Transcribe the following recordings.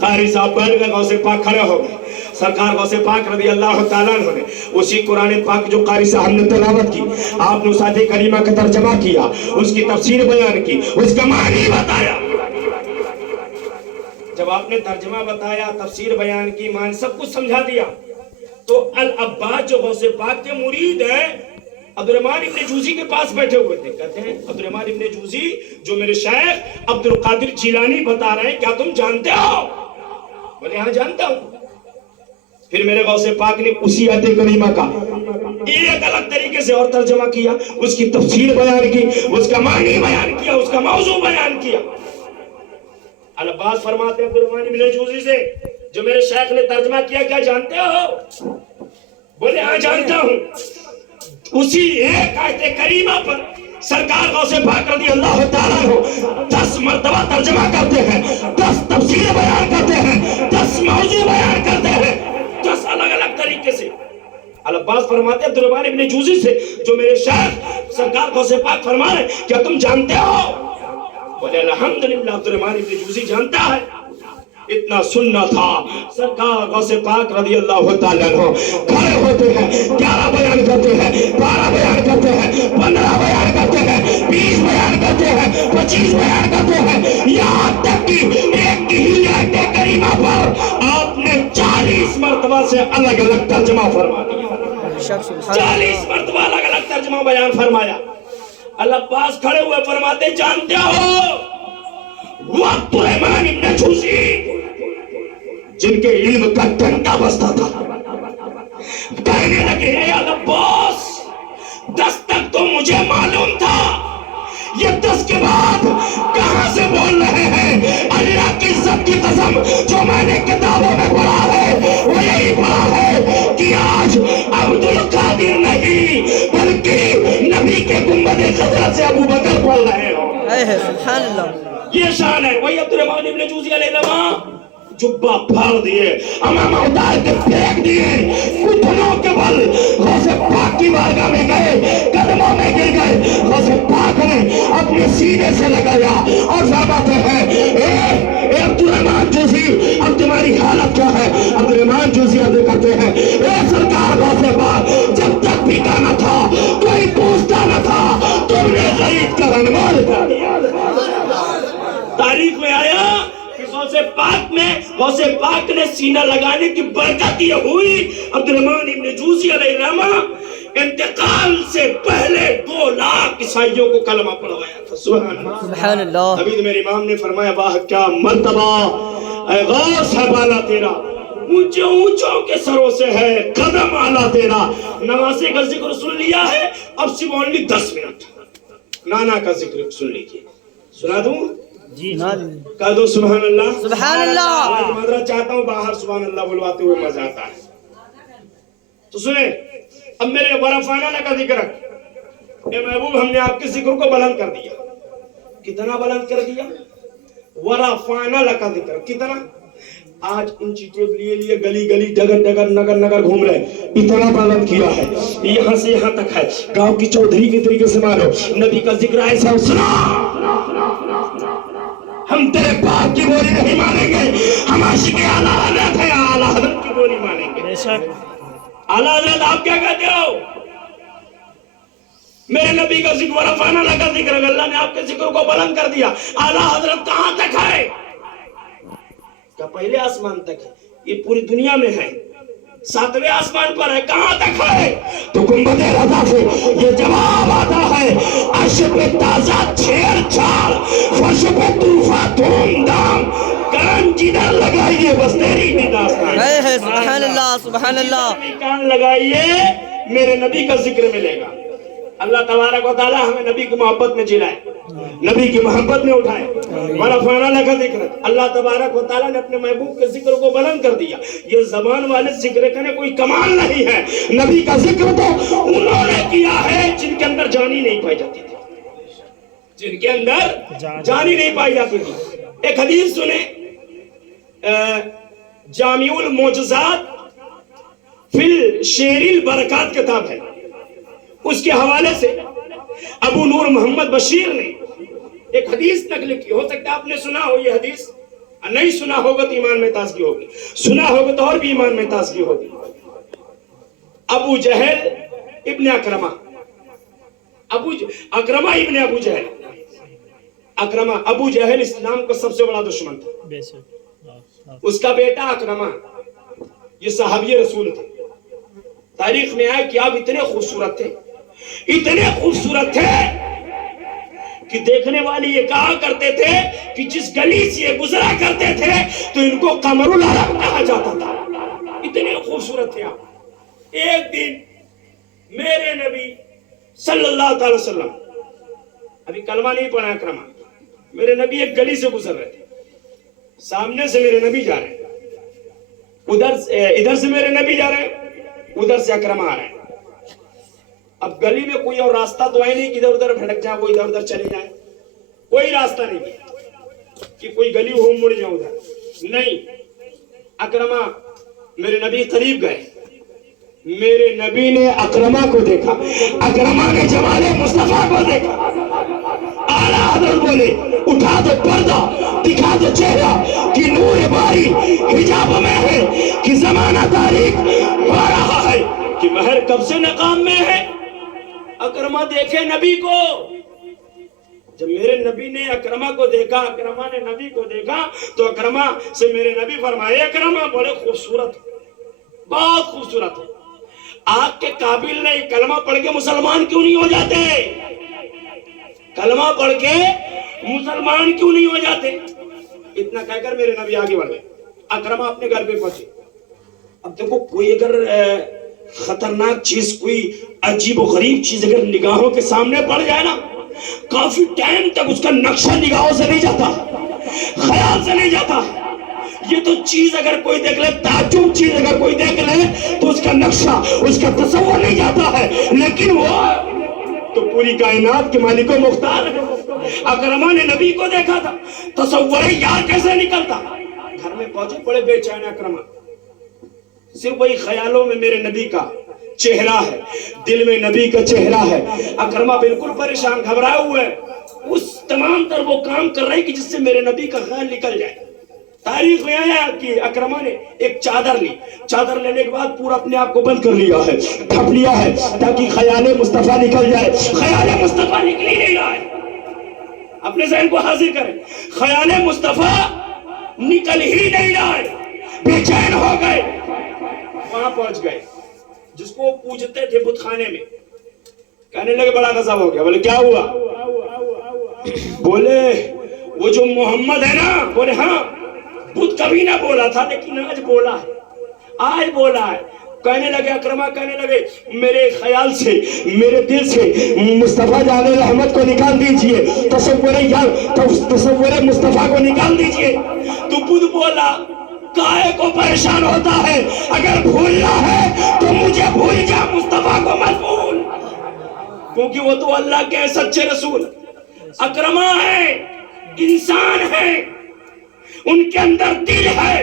قاری صاحب بیٹھ گئے, غوث پاک کھڑے ہو گئے. سرکار غوث پاک رضی اللہ تعالیٰ عنہ نے اسی قرآن پاک جو قاری صاحب نے تلاوت کی, آپ نے اس آیت کریمہ کا ترجمہ کیا, اس کی تفسیر بیان کی, اس کا معنی بتایا. جب آپ نے ترجمہ بتایا, تفسیر بیان کی, معنی سب کچھ سمجھا دیا, تو العباس جو غوث پاک کے مرید ہیں عبد الرحمن ابن جوزی کے پاس بیٹھے ہوئے تھے. کہتے ہیں عبد الرحمن ابن جوزی جو میرے شیخ عبد القادر جیلانی بتا رہے ہیں, کیا تم جانتے ہو؟ بولے ہاں جانتا ہوں. پھر میرے غوث پاک نے اسی آیت کریمہ کا ایک الگ طریقے سے اور ترجمہ کیا, اس کی تفسیر بیان کی, اس کا معنی بیان کیا, اس کا موضوع بیان کیا. العباس فرماتے ہیں عبد الرحمن ابن جوزی سے, جو میرے شیخ نے ترجمہ کیا, کیا جانتے ہو؟ بولے ہاں جانتا ہوں. اسی ایک آیت کریمہ پر سرکار غوث پاک رضی اللہ تعالیٰ عنہ 10 مرتبہ ترجمہ کرتے ہیں, 10 تفسیر بیان کرتے ہیں, 10 موضوع بیان کرتے ہیں, 10 الگ الگ طریقے سے. العباس فرماتے ہیں عبد الرحمن ابن جوزی سے, جو میرے شیخ سرکار غوث پاک فرما رہے ہیں, کیا تم جانتے ہو؟ بولے الحمدللہ عبد الرحمن ابن جوزی جانتا ہے. اتنا سننا تھا, سرکار غوث پاک رضی اللہ تعالیٰ عنہ کھڑے ہوتے ہیں, 11 بیان کرتے ہیں, 12 بیان کرتے ہیں, 15 بیان کرتے ہیں, 20 بیان کرتے ہیں, 25 بیان کرتے ہیں, یہاں تک کہ ایک ہی آیت کریمہ پر آپ نے 40 مرتبہ سے الگ الگ ترجمہ فرما دیا. 40 مرتبہ الگ الگ ترجمہ بیان فرمایا. العباس کھڑے ہوئے فرماتے, جانتے ہو وہ عبد الرحمن ابن جوزی جن کے علم کا ڈنڈا بستا تھا, کہنے لگے اے العباس 10 تک تو مجھے معلوم تھا, یہ 10 کے بعد کہاں سے بول رہے ہیں؟ اللہ کی عزت کی قسم, جو میں نے کتابوں میں پڑھا ہے وہ یہی پڑھا ہے کہ آج عبد القادر نہیں بلکہ نبی کے گنبد خضرا سے ابو بکر بول رہے ہو. سبحان اللہ, یہ شان ہے. وہی عبد الرحمن ابن جوزی علیہ السلام جبہ پھاڑ دیے, امامہ اتار کے پھینک دیے, گھٹنوں کے بل غوث پاک کی بارگاہ میں گئے, قدموں میں گر گئے. غوث پاک نے اپنے سینے سے لگایا اور فرماتے ہیں اے عبد الرحمن جوزی, اب تمہاری حالت کیا ہے؟ عبد الرحمن جوزی عرض کرتے ہیں, اے سرکار غوث پاک, جب تک پیتا نہ تھا کوئی پوچھتا نہ تھا, تم نے غریب کا انمول کر دیا. تاریخ میں آیا کہ غوث پاک نے سینہ لگانے کی برکت یہ ہوئی, عبد الرحمن ابن جوزی علیہ الرحمہ انتقال سے پہلے 2 لاکھ عیسائیوں کو کلمہ پڑھوایا تھا. سبحان اللہ. حمید میرے امام نے فرمایا, واہ کیا مرتبہ اے غوث ہے بالا تیرا, اونچے اونچوں کے سروں سے ہے قدم آلا تیرا. نواسے کا ذکر سن لیا ہے, اب صرف اونلی 10 منٹ نانا کا ذکر سن لیجیے. سنا دوں؟ جی کہہ دو سبحان اللہ. سبحان اللہ. آج معذرت چاہتا ہوں, باہر سبحان اللہ بلواتے ہوئے مزہ آتا ہے. تو سنیں, اب میرے ورفانہ کا ذکر, اے محبوب ہم نے آپ کے ذکر کو بلند کر دیا. کتنا بلند کر دیا؟ ورفانہ کا ذکر کتنا؟ آج انچی ٹیپ لیے گلی گلی ڈگر ڈگر نگر نگر گھوم رہے, اتنا بلند کیا ہے, یہاں سے یہاں تک ہے. گاؤں کی چودھری کے طریقے سے مانو, نبی کا ذکر ایسا سنا, ہم تیرے باپ کی بولی نہیں مانیں گے, ہم عاشق اعلیٰ حضرت ہیں, اعلیٰ حضرت کی بولی مانیں گے. اعلیٰ حضرت آپ کیا کہتے ہو؟ میرے نبی کا ذکر ورفانہ کا ذکر, اللہ نے آپ کے ذکر کو بلند کر دیا. اعلیٰ حضرت کہاں تک ہے؟ کیا پہلے آسمان تک ہے؟ یہ پوری دنیا میں ہے, 7ویں آسمان پر ہے, کہاں تک ہے؟ تو گنبد رضا سے یہ جواب آتا ہے, عرش پہ تازہ چھیڑ چھاڑ, فرش پہ طوفان دھوم دھام, کان جدھر لگائیے بس تیری بھی داستان. سبحان اللہ, سبحان اللہ. کان لگائیے میرے نبی کا ذکر ملے گا. اللہ تبارک و تعالی ہمیں نبی کی محبت میں جلائے, نبی کی محبت میں اٹھائے. ورفعنا لک ذکرک, اللہ تبارک و تعالی نے اپنے محبوب کے ذکر کو بلند کر دیا. یہ زبان والے ذکر کرنے کوئی کمال نہیں ہے, نبی کا ذکر تو انہوں نے کیا ہے جن کے اندر جانی نہیں پائی جاتی تھی, جن کے اندر جانی نہیں پائی جاتی تھی. ایک حدیث سنیں, جامع المعجزات فی الشعر البرکات کتاب ہے, اس کے حوالے سے ابو نور محمد بشیر نے ایک حدیث نقل کی. ہو سکتا ہے آپ نے سنا ہو یہ حدیث, نہیں سنا ہوگا تو ایمان میں تازگی ہوگی، سنا ہوگا تو اور بھی ایمان میں تازگی ہوگی۔ ابو جہل ابن اکرمہ، اکرمہ ابن ابو جہل، اکرمہ ابو جہل اسلام کا سب سے بڑا دشمن تھا، اس کا بیٹا اکرمہ یہ صحابی رسول تھے۔ تاریخ میں آئے کہ آپ اتنے خوبصورت تھے، اتنے خوبصورت تھے کہ دیکھنے والے یہ کہا کرتے تھے کہ جس گلی سے یہ گزرا کرتے تھے تو ان کو قمر العرب کہا جاتا تھا، اتنے خوبصورت تھے آپ۔ ایک دن میرے نبی صلی اللہ تعالی وسلم، ابھی کلمہ نہیں پڑھا اکرمہ، میرے نبی ایک گلی سے گزر رہے تھے، سامنے سے میرے نبی جا رہے ہیں، ادھر سے میرے نبی جا رہے ہیں، ادھر سے اکرمہ آ رہے ہیں۔ اب گلی میں کوئی اور راستہ تو ہے نہیں کہ ادھر ادھر بھٹک جائے، کوئی ادھر ادھر چلے جائے، کوئی راستہ نہیں ہے کہ کوئی گلی ہو مڑ جاؤ ادھر، نہیں۔ اکرمہ میرے نبی قریب گئے، میرے نبی نے اکرمہ کو دیکھا، اکرمہ نے جمال مصطفیٰ کو دیکھا، اعلیٰ حضرت بولے اٹھا دو پردہ، دکھا دو چہرہ کہ نور باری حجاب میں ہے، کہ زمانہ تاریخ ہو رہا ہے، کہ مہر کب سے نقام میں ہے۔ اکرمہ دیکھے نبی کو، جب میرے نبی نے اکرمہ کو دیکھا، اکرمہ نے نبی کو دیکھا، تو اکرمہ سے میرے نبی فرمائے اکرمہ بڑے خوبصورت، بہت خوبصورت ہے، آگ کے قابل نہیں، کلمہ پڑھ کے مسلمان کیوں نہیں ہو جاتے؟ کلمہ پڑھ کے مسلمان کیوں نہیں ہو جاتے؟ اتنا کہہ کر میرے نبی آگے بڑھ گئے، اکرمہ اپنے گھر پہ پہنچے۔ اب دیکھو کوئی اگر خطرناک چیز، کوئی عجیب و غریب چیز اگر نگاہوں کے سامنے پڑ جائے نا، کافی ٹائم تک اس کا نقشہ نگاہوں سے نہیں جاتا، خیال سے نہیں جاتا۔ یہ تو چیز اگر کوئی دیکھ لے، تعجب چیز اگر کوئی دیکھ لے تو اس کا نقشہ، اس کا تصور نہیں جاتا ہے، لیکن وہ تو پوری کائنات کے مالک و مختار ہے۔ اکرمہ نے نبی کو دیکھا تھا، تصور یار کیسے نکلتا؟ گھر میں پہنچے بڑے بے چین اکرمہ، صرف وہی خیالوں میں میرے نبی کا چہرہ ہے، دل میں نبی کا چہرہ ہے۔ اکرمہ بالکل پریشان، گھبرائے ہوئے، اس تمام تر وہ کام کر رہے ہیں کہ جس سے میرے نبی کا خیال نکل جائے۔ تاریخ میں آیا کہ اکرمہ نے ایک چادر لی، چادر لینے کے بعد پورا اپنے آپ کو بند کر لیا ہے، ڈھک لیا ہے تاکہ خیال مصطفیٰ نکل جائے۔ خیال مصطفیٰ نکل ہی نہیں رہا ہے، اپنے ذہن کو حاضر کریں، خیال مصطفیٰ نکل ہی نہیں رہا ہے، بے چین ہو گئے۔ وہاں پہنچ گئے جس کو پوجتے تھے بت خانے میں، کہنے لگے بڑا غضب ہو گیا، بولے کیا ہوا؟ بولے وہ جو محمد ہے نا، بولے ہاں، بت کبھی نہ بولا تھا لیکن آج بولا ہے، آج بولا ہے۔ کہنے لگے اکرمہ، کہنے لگے میرے خیال سے، میرے دل سے مصطفیٰ جان رحمت کو نکال دیجئے، تصور مصطفیٰ کو نکال دیجئے۔ تو بت بولا کائے کو پریشان ہوتا ہے، اگر بھولنا ہے تو مجھے بھول جا، مصطفیٰ کو مت بھول، کیونکہ وہ تو اللہ کے سچے رسول اکرمہ ہے، انسان ہے، ان کے اندر دل ہے۔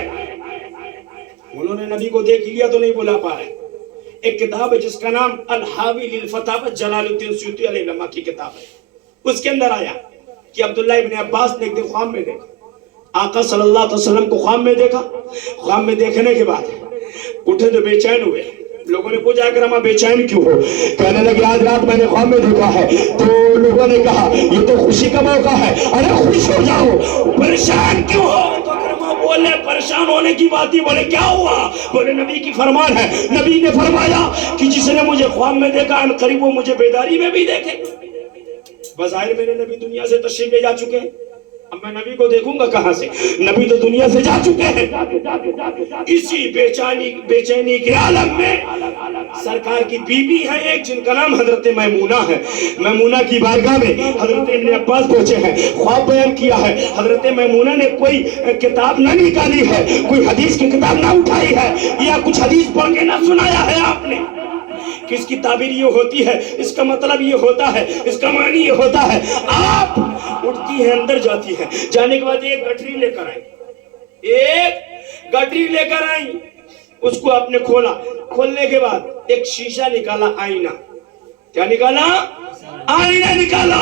انہوں نے نبی کو دیکھ لیا تو نہیں بلا پا رہے۔ ایک کتاب ہے جس کا نام الحاوی للفتاوی، جلال الدین سیوطی علیہ الرحمہ کی کتاب ہے، اس کے اندر آیا کہ عبداللہ ابن عباس نے ایک دن خواب میں دیکھا، آقا صلی اللہ علیہ وسلم کو خواب میں دیکھا۔ خواب میں دیکھنے کے بعد اٹھے تو بے چین ہوئے، لوگوں نے پوچھا اکرمہ بے چین کیوں ہو؟ کہنے لگے آج رات میں نے خواب میں دیکھا ہے، تو لوگوں نے کہا یہ تو خوشی کا موقع ہے، ارے خوش ہو جاؤ، پریشان کیوں ہو؟ تو اکرمہ بولے پریشان ہونے کی بات ہی، بولے کیا ہوا؟ بولے نبی کی فرمان ہے، نبی نے فرمایا کہ جس نے مجھے خواب میں دیکھا ان قریب وہ مجھے بیداری میں بھی دیکھے۔ بظاہر میرے نبی دنیا سے تشریف لے جا چکے ہیں، اب میں نبی کو دیکھوں گا کہاں سے؟ نبی تو دنیا سے جا چکے ہیں۔ اسی بے چینی کے عالم میں سرکار کی بیوی ہے ایک جن کا نام حضرت میمونہ ہے، میمونہ کی بارگاہ میں حضرت ابن عباس پہنچے ہیں، خواب بیان کیا ہے۔ حضرت میمونہ نے کوئی کتاب نہ نکالی ہے، کوئی حدیث کی کتاب نہ اٹھائی ہے، یا کچھ حدیث پڑھ کے نہ سنایا ہے آپ نے کہ اس کی تعبیر یہ ہوتی ہے، اس کا مطلب یہ ہوتا ہے، اس کا معنی یہ ہوتا ہے۔ آپ اٹھتی ہے، اندر جاتی ہے، جانے کے بعد ایک گٹری لے کر آئی، ایک گٹری لے کر آئی، اس کو آپ نے کھولا، کھولنے کے بعد ایک شیشہ نکالا، آئینہ، کیا نکالا؟ آئینہ نکالا۔